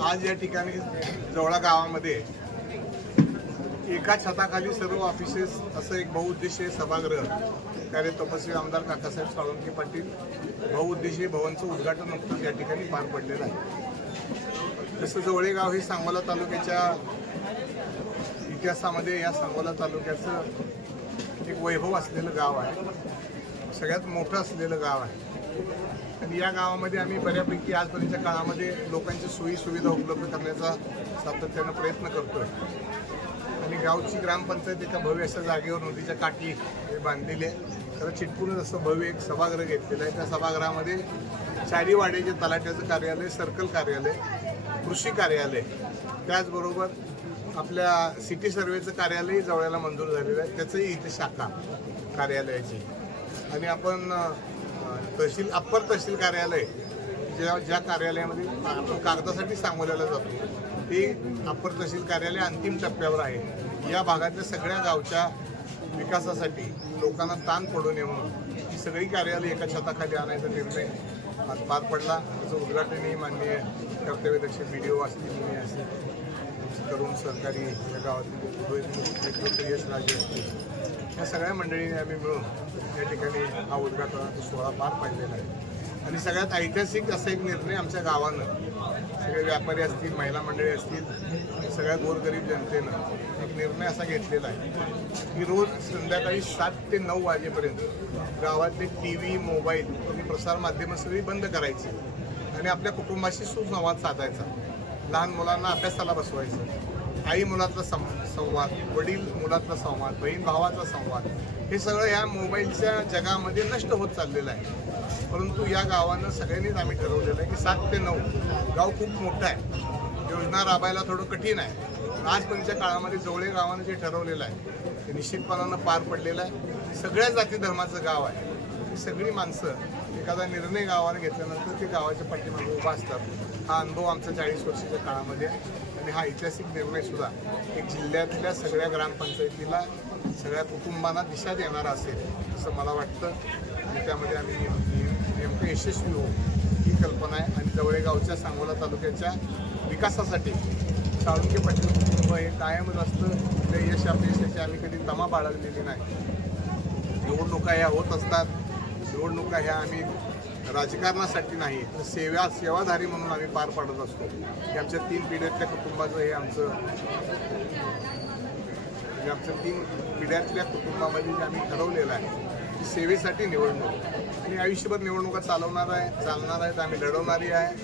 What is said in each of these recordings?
आज या ठिकाणी जवळा गावामध्ये एका छताखाली सर्व ऑफिसेस असं एक बहुउद्देशीय सभागृह कार्य तपस्वी आमदार काकासाहेब साळुंखे पाटील बहुउद्देशीय भवनचं उद्घाटन नुकतंच या ठिकाणी पार पडलेलं आहे। जसं जवळेगाव हे सांगोला तालुक्याच्या इतिहासामध्ये या सांगोला तालुक्याचं एक वैभव असलेलं गाव आहे, सगळ्यात मोठं असलेलं गाव आहे आणि या गावामध्ये आम्ही बऱ्यापैकी आजपर्यंतच्या काळामध्ये लोकांची सोयी सुविधा उपलब्ध करण्याचा सातत्यानं प्रयत्न करतोय आणि गावची ग्रामपंचायत एका भव्य अशा जागेवर नदीच्या काठी बांधलेली आहे। तर चिटकूनच असं भव्य एक सभागृह घेतलेलं आहे। त्या सभागृहामध्ये चारी वाड्याचे तलाट्याचं कार्यालय, सर्कल कार्यालय, कृषी कार्यालय, त्याचबरोबर आपल्या सिटी सर्वेचं कार्यालय जवळला मंजूर झालेलं आहे, त्याचंही इथे शाखा कार्यालयाची। आणि आपण तहसील अप्पर तहसील कार्यालय ज्या कार्यालयामध्ये आपण कागदासाठी सांगोल्याला जातो ते अप्पर तहसील कार्यालय अंतिम टप्प्यावर आहे। या भागातल्या सगळ्या गावच्या विकासासाठी लोकांना ताण पडू नये म्हणून ही सगळी कार्यालय एका छताखाली आणायचा निर्णय आज पार पडला। त्याचं उद्घाटनही माननीय कर्तव्यदक्ष BDO असतील, मी असतील, तरुण सहकारी या गावातील यश राजे असतील, या सगळ्या मंडळींनी आम्ही मिळून या ठिकाणी हा उद्घाटनाचा सोहळा पार पाडलेला आहे। आणि सगळ्यात ऐतिहासिक असा एक निर्णय आमच्या गावानं, सगळे व्यापारी असतील, महिला मंडळी असतील, सगळ्या गोरगरीब जनतेनं एक निर्णय असा घेतलेला आहे की रोज संध्याकाळी 7 ते 9 वाजेपर्यंत गावातले TV, मोबाईल आणि प्रसारमाध्यमं सगळी बंद करायची आणि आपल्या कुटुंबाशी सुसंवाद साधायचा। लहान मुलांना अभ्यासाला बसवायचं, आई मुलातला संवाद, वडील मुलातला संवाद, बहीण भावाचा संवाद, हे सगळं या मोबाईलच्या जगामध्ये नष्ट होत चाललेलं आहे। परंतु या गावानं सगळ्यांनीच आम्ही ठरवलेलं आहे की 7 ते 9 गाव खूप मोठं आहे, योजना राबायला थोडं कठीण आहे। आजपर्यंतच्या काळामध्ये जवळे गावानं जे ठरवलेलं आहे ते निश्चितपणानं पार पडलेलं आहे। सगळ्या जाती धर्माचं गाव आहे, ही सगळी माणसं एखादा निर्णय गावाने घेतल्यानंतर ते गावाच्या पाठीमागे उभा असतात। हा अनुभव आमचा 40 वर्षाच्या काळामध्ये आहे आणि हा ऐतिहासिक निर्णयसुद्धा एक जिल्ह्यातल्या सगळ्या ग्रामपंचायतीला, सगळ्या कुटुंबांना दिशा देणारा असेल असं मला वाटतं आणि त्यामध्ये आम्ही नेमकं यशस्वी होऊ ही कल्पना आहे। आणि जवळेगावच्या सांगोला तालुक्याच्या विकासासाठी साळुंखे पाटील कुटुंब हे कायमच असतं। ते यश अपयशाची आम्ही कधी तमा बाळगलेली नाही। निवडणुका ह्या होत असतात, निवडणुका ह्या आम्ही राजकारणासाठी नाही तर सेवाधारी म्हणून आम्ही पार पाडत असतो। हे आमच्या 3 पिढ्यातल्या कुटुंबाचं हे आमचं 3 पिढ्यातल्या कुटुंबामध्ये जे आम्ही ठरवलेलं आहे की सेवेसाठी निवडणूक आणि आयुष्यभर निवडणुका चालणार आहेत, आम्ही लढवणारी आहे।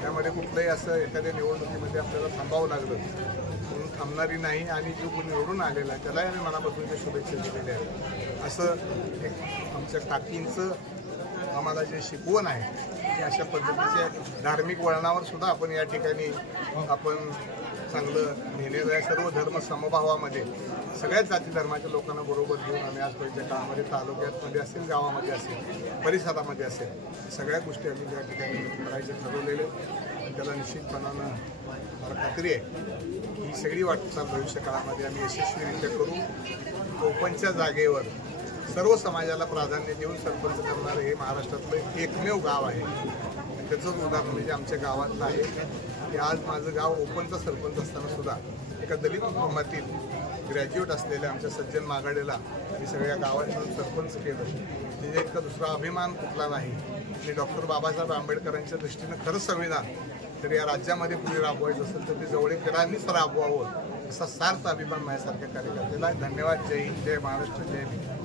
त्यामध्ये कुठलंही असं एखाद्या निवडणुकीमध्ये आपल्याला थांबावं लागलं म्हणून थांबणारी नाही आणि जो कोणी निवडून आलेला आहे त्यालाही आम्ही मनापासून शुभेच्छा दिलेल्या आहेत। असं एक आमच्या काकींचं आम्हाला जे शिकवण आहे की अशा पद्धतीच्या धार्मिक वळणावर सुद्धा आपण या ठिकाणी आपण चांगलं नेलेलं आहे। सर्व धर्म समभावामध्ये सगळ्याच जाती धर्माच्या लोकांना बरोबर घेऊन आम्ही आजपर्यंतच्या काळामध्ये तालुक्यामध्ये असेल, गावामध्ये असेल, परिसरामध्ये असेल, सगळ्या गोष्टी आम्ही त्या ठिकाणी करायचे ठरवलेले आणि त्याला निश्चितपणानं मला खात्री आहे ही सगळी वाटचाल भविष्य काळामध्ये आम्ही यशस्वीरित्या करू। ओपनच्या जागेवर सर्व समाजाला प्राधान्य देऊन सरपंच करणारं हे महाराष्ट्रातलं एकमेव गाव आहे। त्याचंच उदाहरण म्हणजे आमच्या गावातलं आहे की आज माझं गाव ओपनचा सरपंच असताना सुद्धा एका दलित कुटुंबातील ग्रॅज्युएट असलेल्या आमच्या सज्जन मागाडेला मी सगळ्या गावात मिळून सरपंच केलं। म्हणजे इतका दुसरा अभिमान कुठला नाही। आणि डॉक्टर बाबासाहेब आंबेडकरांच्या दृष्टीनं खरं संविधान तर या राज्यामध्ये पुढे राबवायचं असेल तर ते जवळेकरांनीच राबवावं असा सार्थ अभिमान माझ्यासारख्या कार्यकर्त्याला। धन्यवाद। जय हिंद, जय महाराष्ट्र, जय भीम।